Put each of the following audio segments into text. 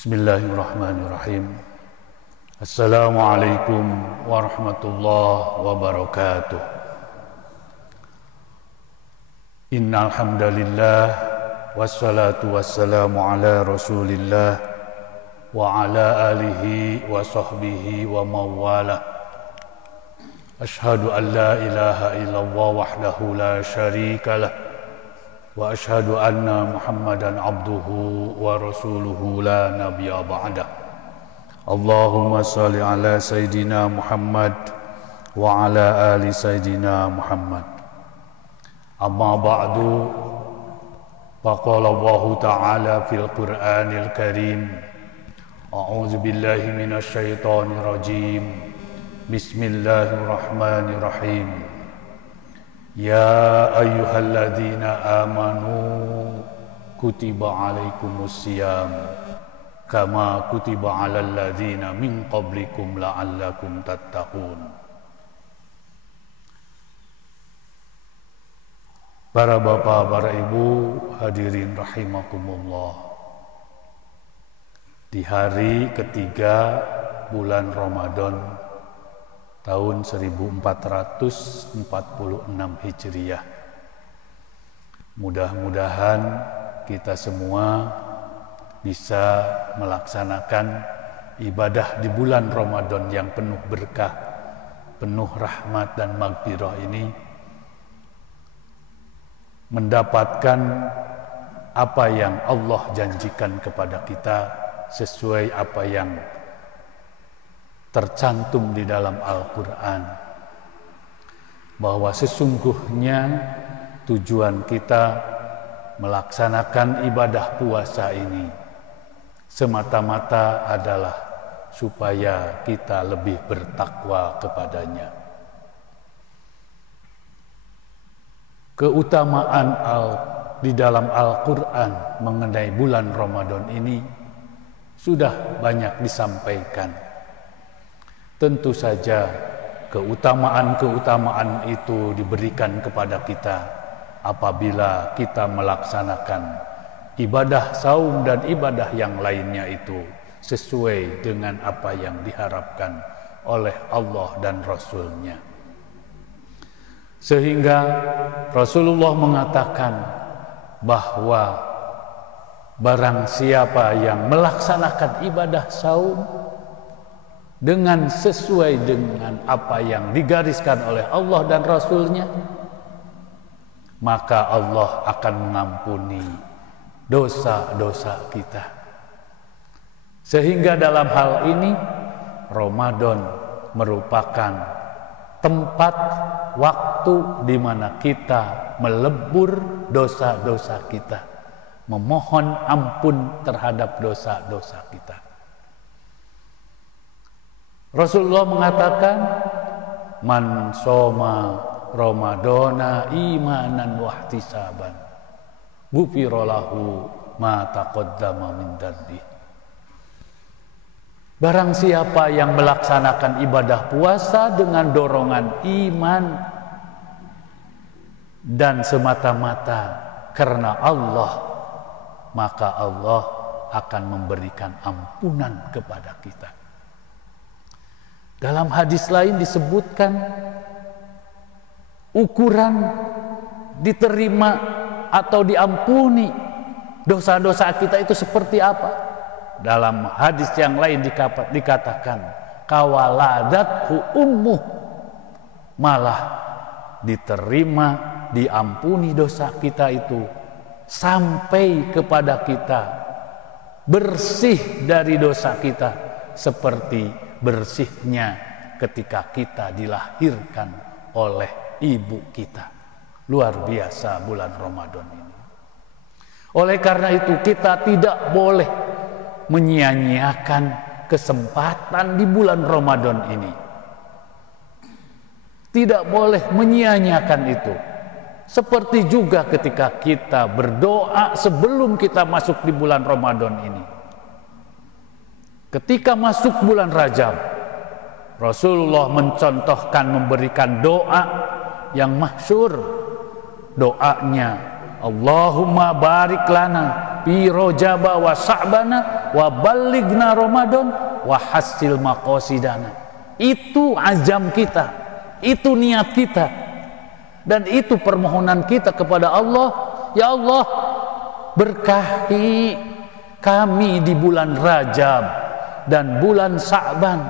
Bismillahirrahmanirrahim. Assalamualaikum warahmatullahi wabarakatuh. Innal hamdalillah wassalatu wassalamu ala Rasulillah wa ala alihi wa sahbihi wa mawala. Ashhadu an la ilaha illallah wahdahu la syarikalah wa ashhadu anna Muhammadan abduhu wa rasuluhu la nabiyya ba'dah. Allahumma salli ala Sayyidina Muhammad wa ala ali Sayyidina Muhammad. Amma ba'du, faqala Allah ta'ala fil Qur'anil Karim, a'udzu billahi minasy syaithanir rajim. Bismillahirrahmanirrahim. Ya ayyuhalladzina amanu kutiba alaikumus syiyam kama kutiba alal ladzina min qablikum la'allakum tattaqun. Para bapak, para ibu, hadirin rahimakumullah. Di hari ketiga bulan Ramadan tahun 1446 Hijriah. Mudah-mudahan kita semua bisa melaksanakan ibadah di bulan Ramadan yang penuh berkah, penuh rahmat dan maghfirah ini, mendapatkan apa yang Allah janjikan kepada kita sesuai apa yang tercantum di dalam Al-Quran, bahwa sesungguhnya tujuan kita melaksanakan ibadah puasa ini semata-mata adalah supaya kita lebih bertakwa kepadanya. Keutamaan di dalam Al-Quran mengenai bulan Ramadan ini sudah banyak disampaikan. Tentu saja keutamaan-keutamaan itu diberikan kepada kita apabila kita melaksanakan ibadah saum dan ibadah yang lainnya itu sesuai dengan apa yang diharapkan oleh Allah dan Rasul-Nya. Sehingga Rasulullah mengatakan bahwa barang siapa yang melaksanakan ibadah saum dengan sesuai dengan apa yang digariskan oleh Allah dan Rasul-Nya, maka Allah akan mengampuni dosa-dosa kita. Sehingga dalam hal ini Ramadan merupakan tempat waktu di mana kita melebur dosa-dosa kita, memohon ampun terhadap dosa-dosa kita. Rasulullah mengatakan, man soma Ramadana imanan wahtisaban ghufira lahu ma taqaddama min dzanbi. Barang siapa yang melaksanakan ibadah puasa dengan dorongan iman dan semata-mata karena Allah, maka Allah akan memberikan ampunan kepada kita. Dalam hadis lain disebutkan ukuran diterima atau diampuni dosa-dosa kita itu seperti apa. Dalam hadis yang lain dikatakan kawaladathu ummuh, malah diterima, diampuni dosa kita itu sampai kepada kita bersih dari dosa kita seperti bersihnya ketika kita dilahirkan oleh ibu kita. Luar biasa bulan Ramadan ini. Oleh karena itu kita tidak boleh menyia-nyiakan kesempatan di bulan Ramadan ini. Tidak boleh menyia-nyiakan itu. Seperti juga ketika kita berdoa sebelum kita masuk di bulan Ramadan ini. Ketika masuk bulan Rajab, Rasulullah mencontohkan memberikan doa yang masyhur. Doanya Allahumma barik lana fi Rajaba wa Sya'bana wa ballighna Ramadan wa hassil maqasidana. Itu azam kita, itu niat kita, dan itu permohonan kita kepada Allah. Ya Allah, berkahi kami di bulan Rajab dan bulan Sya'ban,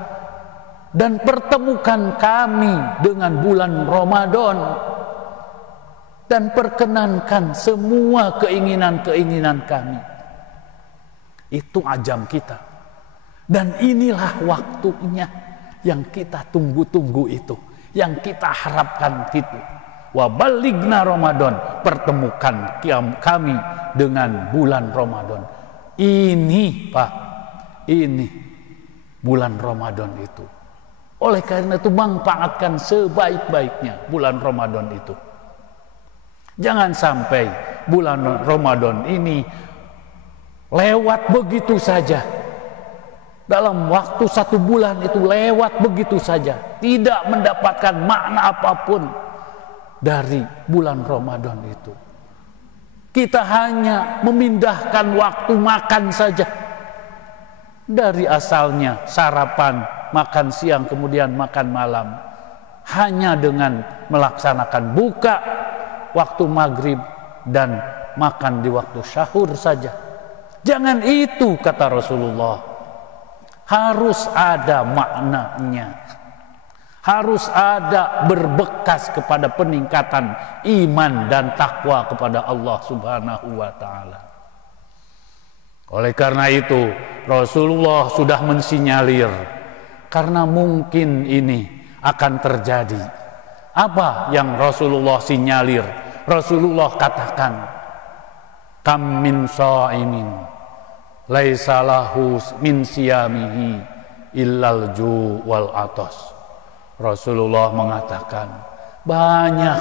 dan pertemukan kami dengan bulan Ramadan, dan perkenankan semua keinginan-keinginan kami. Itu azam kita, dan inilah waktunya yang kita tunggu-tunggu itu, yang kita harapkan itu. Wa ballighna Ramadan, pertemukan kami dengan bulan Ramadan. Ini Pak, ini bulan Ramadan itu. Oleh karena itu manfaatkan sebaik-baiknya bulan Ramadan itu. Jangan sampai bulan Ramadan ini lewat begitu saja. Dalam waktu 1 bulan itu lewat begitu saja, tidak mendapatkan makna apapun dari bulan Ramadan itu. Kita hanya memindahkan waktu makan saja. Dari asalnya sarapan, makan siang, kemudian makan malam, hanya dengan melaksanakan buka waktu maghrib dan makan di waktu sahur saja. Jangan itu, kata Rasulullah. Harus ada maknanya, harus ada berbekas kepada peningkatan iman dan takwa kepada Allah Subhanahu wa ta'ala. Oleh karena itu Rasulullah sudah mensinyalir, karena mungkin ini akan terjadi. Apa yang Rasulullah sinyalir? Rasulullah katakan, kam min sha'imin laisa lahu min siyamihi illal ju' wal atas. Rasulullah mengatakan, banyak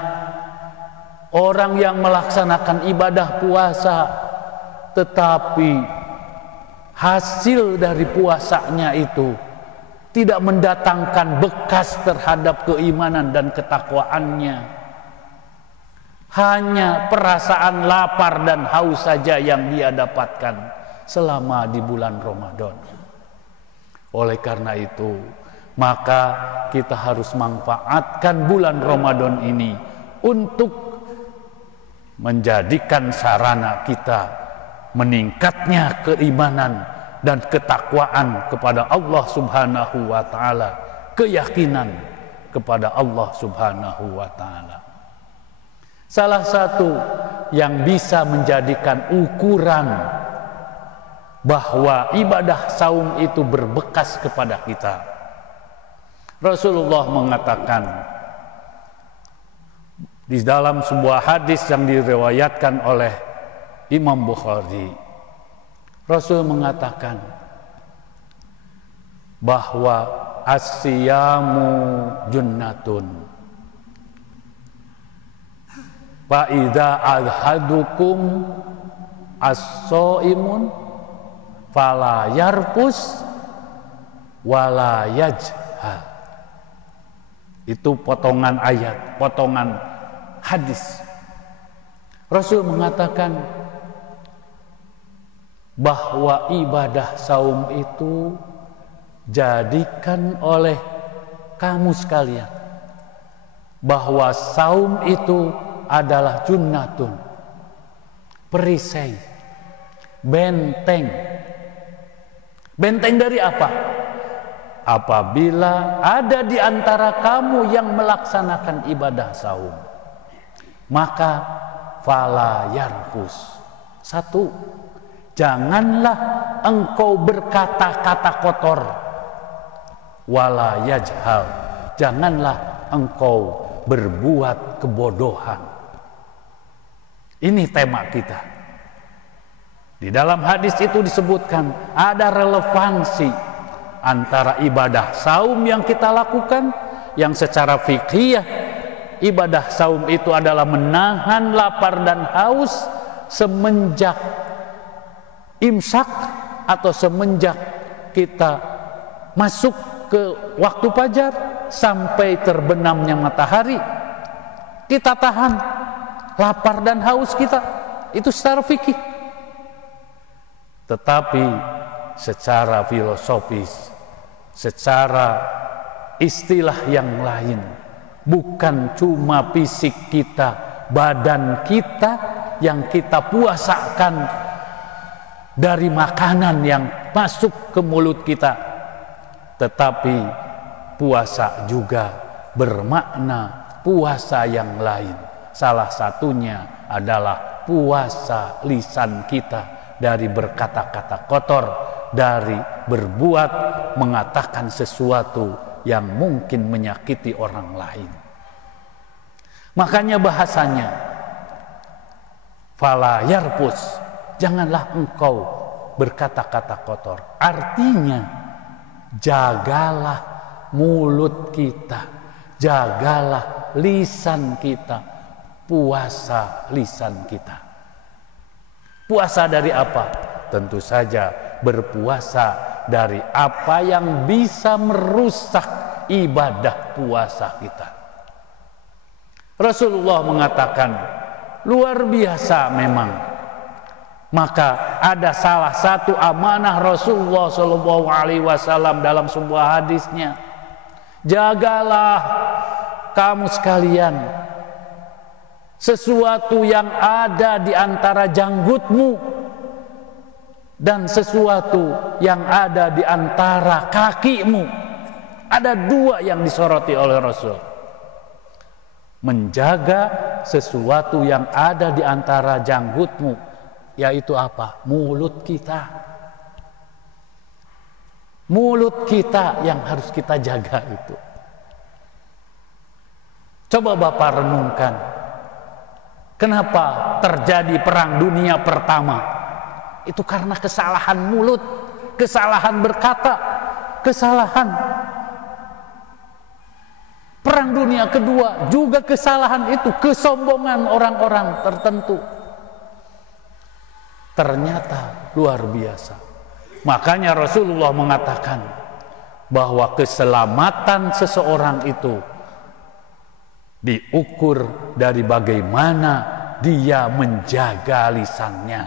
orang yang melaksanakan ibadah puasa, tetapi hasil dari puasanya itu tidak mendatangkan bekas terhadap keimanan dan ketakwaannya. Hanya perasaan lapar dan haus saja yang dia dapatkan selama di bulan Ramadan. Oleh karena itu, maka kita harus manfaatkan bulan Ramadan ini untuk menjadikan sarana kita meningkatnya keimanan dan ketakwaan kepada Allah Subhanahu wa ta'ala, keyakinan kepada Allah Subhanahu wa ta'ala. Salah satu yang bisa menjadikan ukuran bahwa ibadah saum itu berbekas kepada kita, Rasulullah mengatakan di dalam sebuah hadis yang diriwayatkan oleh Imam Bukhari, Rasul mengatakan bahwa as-siyamu junnatun fa idza adhadukum as-shaimun fala yarfus wala yajhal. Itu potongan ayat, potongan hadis. Rasul mengatakan bahwa ibadah saum itu jadikan oleh kamu sekalian, bahwa saum itu adalah junnatun, perisai, benteng. Benteng dari apa? Apabila ada di antara kamu yang melaksanakan ibadah saum, maka fala yarfus. 1, janganlah engkau berkata-kata kotor. Wala yajhal, janganlah engkau berbuat kebodohan. Ini tema kita. Di dalam hadis itu disebutkan ada relevansi antara ibadah saum yang kita lakukan, yang secara fikih ibadah saum itu adalah menahan lapar dan haus semenjak imsak atau semenjak kita masuk ke waktu fajar sampai terbenamnya matahari. Kita tahan lapar dan haus kita. Itu secara fikih. Tetapi secara filosofis, secara istilah yang lain, bukan cuma fisik kita, badan kita yang kita puasakan dari makanan yang masuk ke mulut kita, tetapi puasa juga bermakna puasa yang lain. Salah satunya adalah puasa lisan kita dari berkata-kata kotor, dari berbuat, mengatakan sesuatu yang mungkin menyakiti orang lain. Makanya bahasanya fala yarfus, janganlah engkau berkata-kata kotor. Artinya jagalah mulut kita, jagalah lisan kita, puasa lisan kita. Puasa dari apa? Tentu saja berpuasa dari apa yang bisa merusak ibadah puasa kita. Rasulullah mengatakan, luar biasa memang. Maka ada salah satu amanah Rasulullah SAW dalam sebuah hadisnya, jagalah kamu sekalian sesuatu yang ada di antara janggutmu dan sesuatu yang ada di antara kakimu. Ada dua yang disoroti oleh Rasul. Menjaga sesuatu yang ada di antara janggutmu, yaitu apa? Mulut kita. Mulut kita yang harus kita jaga itu. Coba Bapak renungkan, kenapa terjadi perang dunia pertama? Itu karena kesalahan mulut, kesalahan berkata, kesalahan. Perang dunia kedua juga kesalahan itu, kesombongan orang-orang tertentu. Ternyata luar biasa. Makanya Rasulullah mengatakan bahwa keselamatan seseorang itu diukur dari bagaimana dia menjaga lisannya.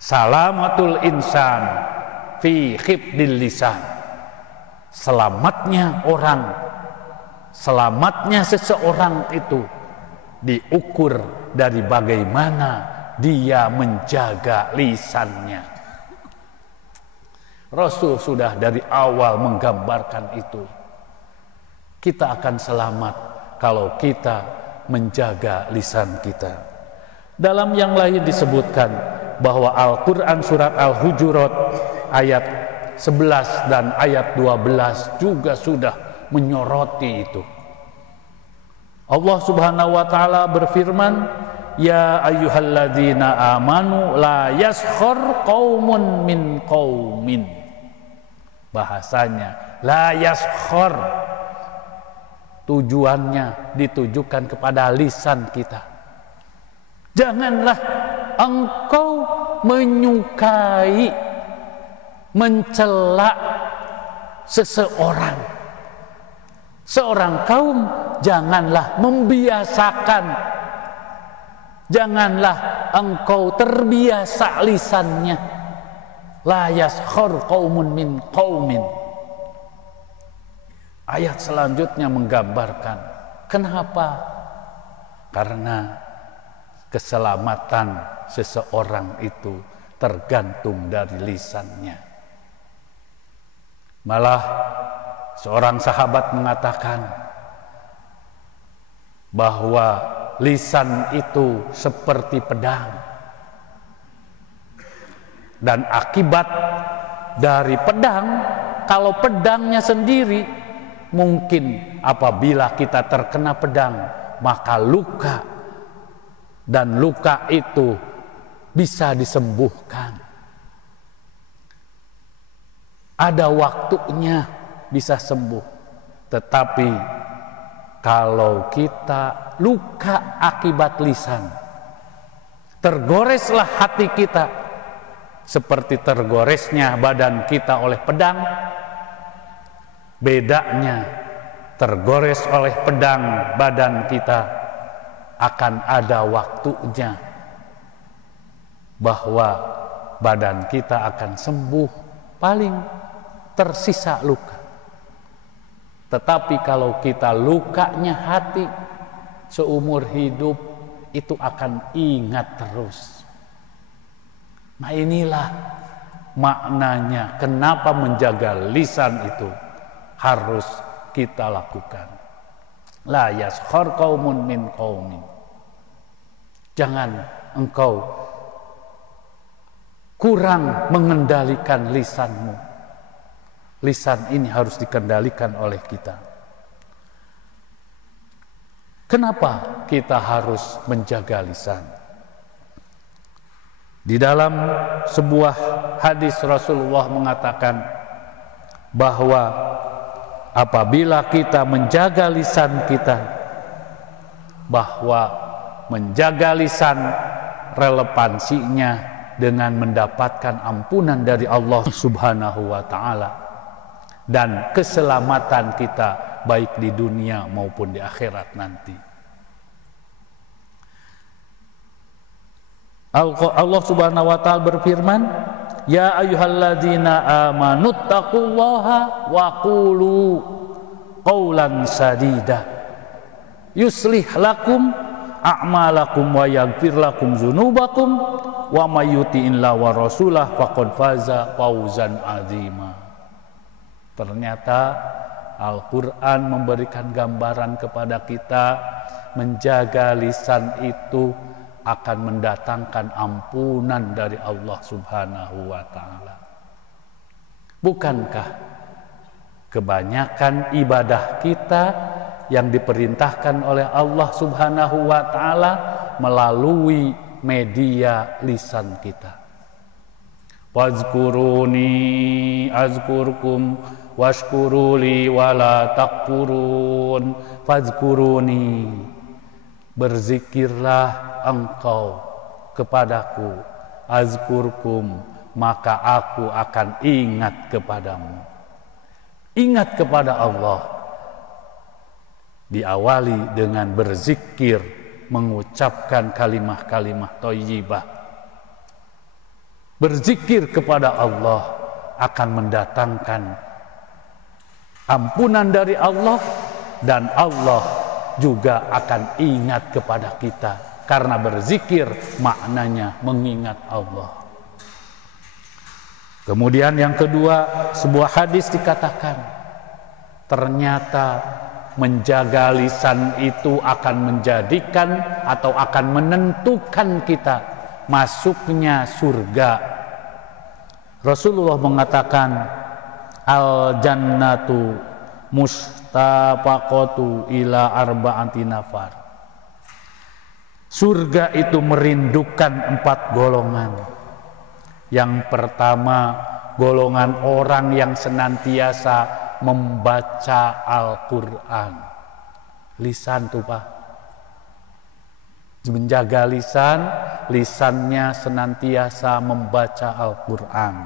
Salamatul insan fi khifdil lisan. Selamatnya orang, selamatnya seseorang itu diukur dari bagaimana dia menjaga lisannya. Rasul sudah dari awal menggambarkan itu. Kita akan selamat kalau kita menjaga lisan kita. Dalam yang lain disebutkan bahwa Al-Quran surat Al-Hujurat ayat 11 dan ayat 12 juga sudah menyoroti itu. Allah Subhanahu wa taala berfirman, ya ayyuhalladzina amanu la yaskhar qaumun min qaumin. Bahasanya la yaskhar, tujuannya ditujukan kepada lisan kita. Janganlah engkau menyukai, mencela seseorang, seorang kaum. Janganlah membiasakan, janganlah engkau terbiasa lisannya. La yaskhar qaumun min qaumin. Ayat selanjutnya menggambarkan kenapa? Karena keselamatan seseorang itu tergantung dari lisannya. Malah seorang sahabat mengatakan bahwa lisan itu seperti pedang. Dan akibat dari pedang, kalau pedangnya sendiri, mungkin apabila kita terkena pedang, maka luka, dan luka itu bisa disembuhkan. Ada waktunya bisa sembuh. Tetapi kalau kita luka akibat lisan, tergoreslah hati kita seperti tergoresnya badan kita oleh pedang. Bedanya tergores oleh pedang badan kita, akan ada waktunya bahwa badan kita akan sembuh, paling tersisa luka. Tetapi kalau kita lukanya hati, seumur hidup itu akan ingat terus. Nah inilah maknanya kenapa menjaga lisan itu harus kita lakukan. La yaskhar qaumun min qaumin. Jangan engkau kurang mengendalikan lisanmu. Lisan ini harus dikendalikan oleh kita. Kenapa kita harus menjaga lisan? Di dalam sebuah hadis Rasulullah mengatakan bahwa apabila kita menjaga lisan kita, bahwa menjaga lisan relevansinya dengan mendapatkan ampunan dari Allah Subhanahu wa Ta'ala dan keselamatan kita baik di dunia maupun di akhirat nanti. Allah Subhanahu wa Ta'ala berfirman, ya ayyuhalladzina amanu taqullaha wa qulu qawlan sadida yuslih lakum a'malakum wa yaghfir lakum dzunubakum wa may yuti'illah wa rasulah faqad faza fawzan 'azima. Ternyata Al-Quran memberikan gambaran kepada kita menjaga lisan itu akan mendatangkan ampunan dari Allah Subhanahu wa Ta'ala. Bukankah kebanyakan ibadah kita yang diperintahkan oleh Allah Subhanahu wa Ta'ala melalui media lisan kita? Wazkuruni azkurkum washkuruli wala takfurun. Fazkuruni, berzikirlah engkau kepadaku, azkurkum, maka aku akan ingat kepadamu. Ingat kepada Allah diawali dengan berzikir, mengucapkan kalimah-kalimah thayyibah. Berzikir kepada Allah akan mendatangkan ampunan dari Allah, dan Allah juga akan ingat kepada kita. Karena berzikir maknanya mengingat Allah. Kemudian yang kedua, sebuah hadis dikatakan, ternyata menjaga lisan itu akan menjadikan atau akan menentukan kita masuknya surga. Rasulullah mengatakan, al jannatu mustafaqatu ila arba'ati nafar. Surga itu merindukan 4 golongan. Yang pertama, golongan orang yang senantiasa membaca Al-Quran. Lisan tuh Pak, menjaga lisan, lisannya senantiasa membaca Al-Quran.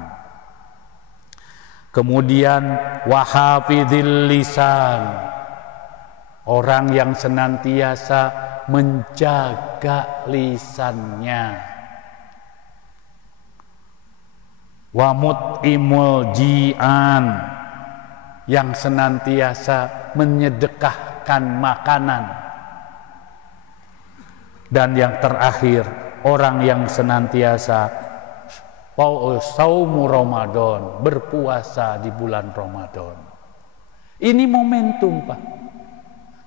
Kemudian wahafidhil lisan, orang yang senantiasa menjaga lisannya. Wa mut'imul ji'an, yang senantiasa menyedekahkan makanan. Dan yang terakhir, orang yang senantiasa saumu Ramadan, berpuasa di bulan Ramadan. Ini momentum Pak,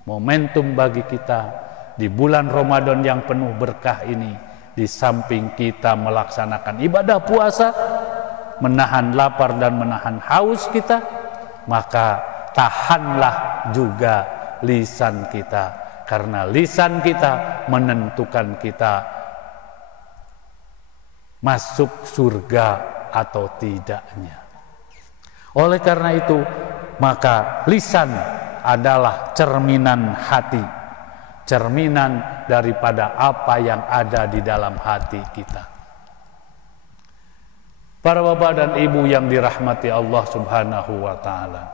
momentum bagi kita di bulan Ramadan yang penuh berkah ini. Di samping kita melaksanakan ibadah puasa, menahan lapar dan menahan haus kita, maka tahanlah juga lisan kita, karena lisan kita menentukan kita masuk surga atau tidaknya. Oleh karena itu, maka lisan adalah cerminan hati, cerminan daripada apa yang ada di dalam hati kita. Para bapak dan ibu yang dirahmati Allah Subhanahu wa Ta'ala,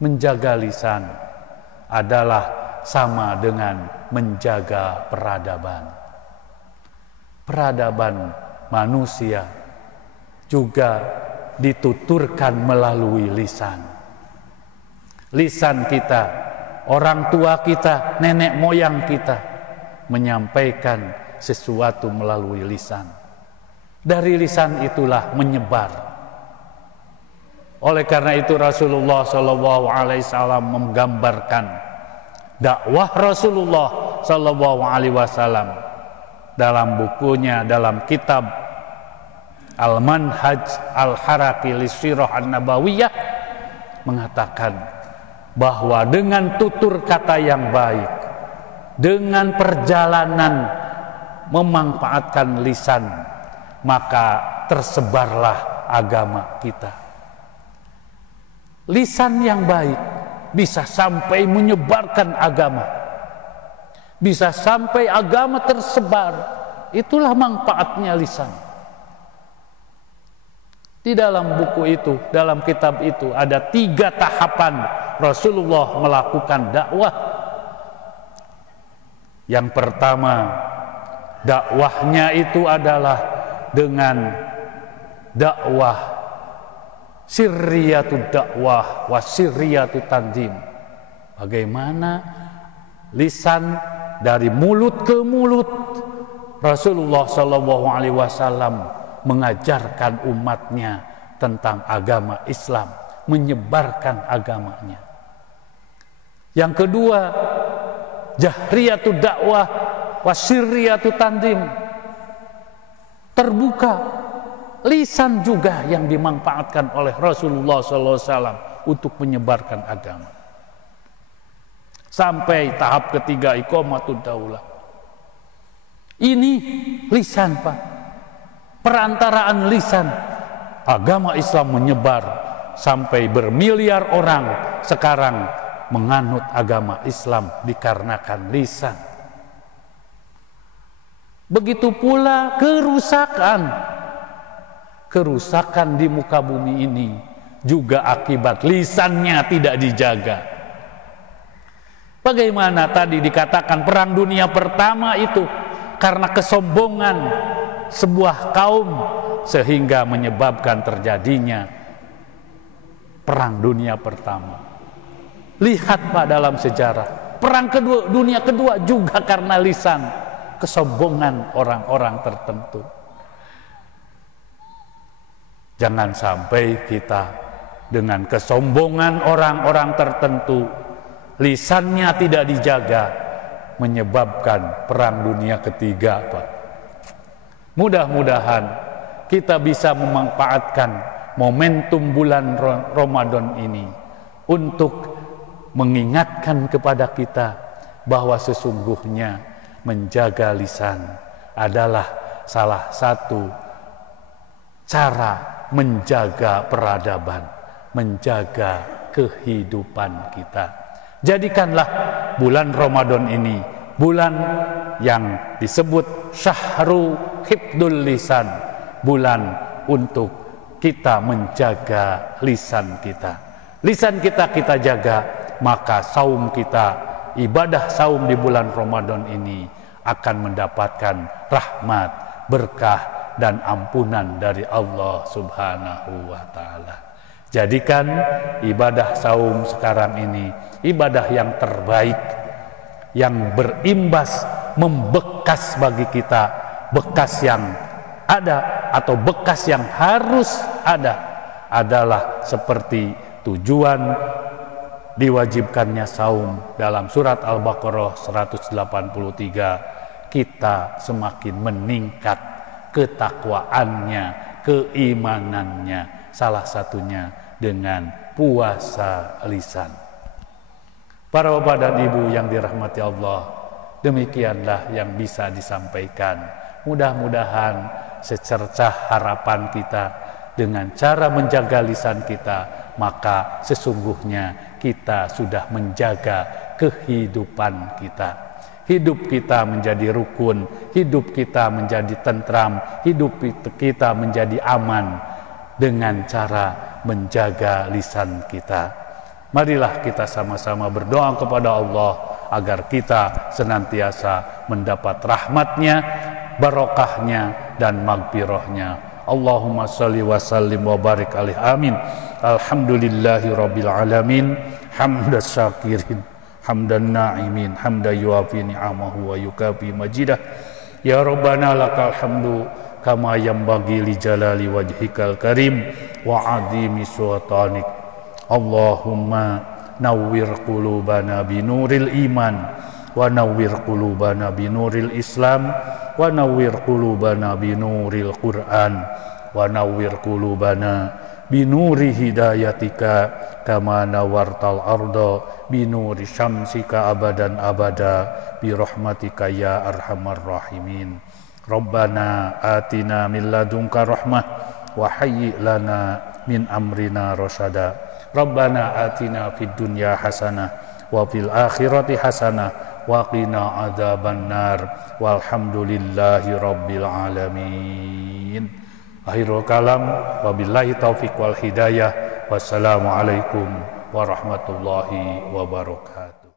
menjaga lisan adalah sama dengan menjaga peradaban. Peradaban manusia juga dituturkan melalui lisan. Lisan kita, orang tua kita, nenek moyang kita menyampaikan sesuatu melalui lisan. Dari lisan itulah menyebar. Oleh karena itu Rasulullah SAW menggambarkan dakwah Rasulullah SAW dalam bukunya, dalam kitab Al-Manhaj Al-Haraki Lisirah An-Nabawiyah, mengatakan bahwa dengan tutur kata yang baik, dengan perjalanan memanfaatkan lisan, maka tersebarlah agama kita. Lisan yang baik bisa sampai menyebarkan agama, bisa sampai agama tersebar. Itulah manfaatnya lisan. Di dalam buku itu, dalam kitab itu ada 3 tahapan Rasulullah melakukan dakwah. Yang pertama, dakwahnya itu adalah dengan dakwah sirriyatud dakwah wa sirriyatud tanzim. Bagaimana lisan dari mulut ke mulut Rasulullah SAW mengajarkan umatnya tentang agama Islam, menyebarkan agamanya. Yang kedua, jahriyatud dakwah wa sirriyatud tanzim. Terbuka. Lisan juga yang dimanfaatkan oleh Rasulullah SAW untuk menyebarkan agama. Sampai tahap ketiga, iqamatud daulah. Ini lisan, Pak. Perantaraan lisan, agama Islam menyebar sampai bermiliar orang sekarang menganut agama Islam dikarenakan lisan. Begitu pula kerusakan di muka bumi ini juga akibat lisannya tidak dijaga. Bagaimana tadi dikatakan perang dunia pertama itu karena kesombongan sebuah kaum sehingga menyebabkan terjadinya perang dunia pertama. Lihat Pak, dalam sejarah perang dunia kedua juga karena lisan, kesombongan orang-orang tertentu. Jangan sampai kita dengan kesombongan orang-orang tertentu, lisannya tidak dijaga, menyebabkan perang dunia ketiga, Pak. Mudah-mudahan kita bisa memanfaatkan momentum bulan Ramadan ini untuk mengingatkan kepada kita bahwa sesungguhnya menjaga lisan adalah salah satu cara menjaga peradaban, menjaga kehidupan kita. Jadikanlah bulan Ramadan ini bulan yang disebut Syahrul Hifdzul Lisan, bulan untuk kita menjaga lisan kita. Lisan kita jaga, maka saum kita, ibadah saum di bulan Ramadan ini akan mendapatkan rahmat, berkah, dan ampunan dari Allah Subhanahu wa Ta'ala. Jadikan ibadah saum sekarang ini ibadah yang terbaik, yang berimbas, membekas bagi kita, bekas yang ada atau bekas yang harus ada adalah seperti tujuan diwajibkannya saum dalam surat Al-Baqarah 183. Kita semakin meningkat ketakwaannya, keimanannya, salah satunya dengan puasa lisan. Para bapak dan ibu yang dirahmati Allah, demikianlah yang bisa disampaikan. Mudah-mudahan secercah harapan kita dengan cara menjaga lisan kita, maka sesungguhnya kita sudah menjaga kehidupan kita. Hidup kita menjadi rukun, hidup kita menjadi tentram, hidup kita menjadi aman dengan cara menjaga lisan kita. Marilah kita sama-sama berdoa kepada Allah agar kita senantiasa mendapat rahmat-Nya, barokahnya dan magfirahnya. Allahumma shalli wa sallim wa barik alaih. Amin. Alhamdulillahi rabbil alamin, hamdas syakirin, hamdan na'imin, hamda yuafi ni'amahu wa yukafi majidah. Ya Rabbana lakal hamdu kama yanbaghi li jalali wajhikal karim wa azimi sultanik. Allahumma nawwir qulubana binuril iman wa nawwir qulubana binuril islam wa nawwir qulubana binuril Qur'an wa nawwir qulubana binuri hidayatika kama nawartal arda binuri syamsika abadan abada birahmatika ya arhamar rahimin. Rabbana atina min ladunka rahmah wa hayyi lana min amrina rasyada. Rabbana atina fid dunya hasanah wa fil akhirati hasanah wa qina adzabannar walhamdulillahi rabbil alamin. Akhirul kalam wabillahi taufiq wal hidayah. Wassalamualaikum warahmatullahi wabarakatuh.